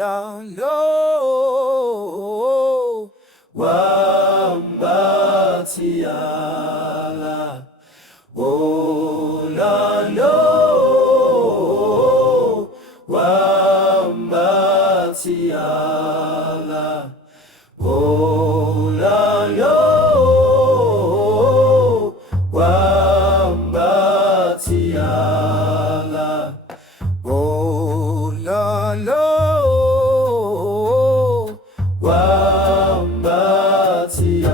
la lo Wambatiala Oh la lo Wambatiala Oh la lo Wambatiala Oh la lo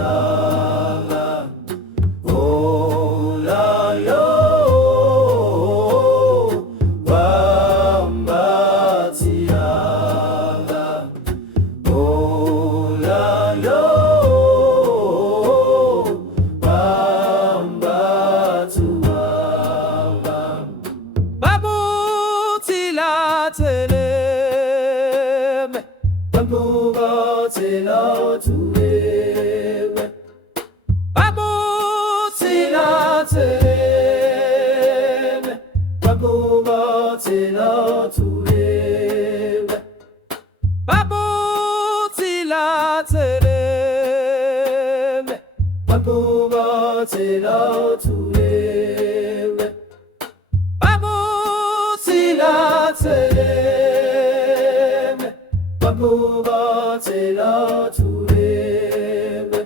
Wambatiala Oh la lo Wambatiala Oh la lo Wambatuala Babu tila teleme Babu tila tuleme Babu tila teleme Babu tila tuleme Babu tila teleme Babu tila tuleme Babu tila teleme Babu tila tuleme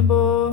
Ambo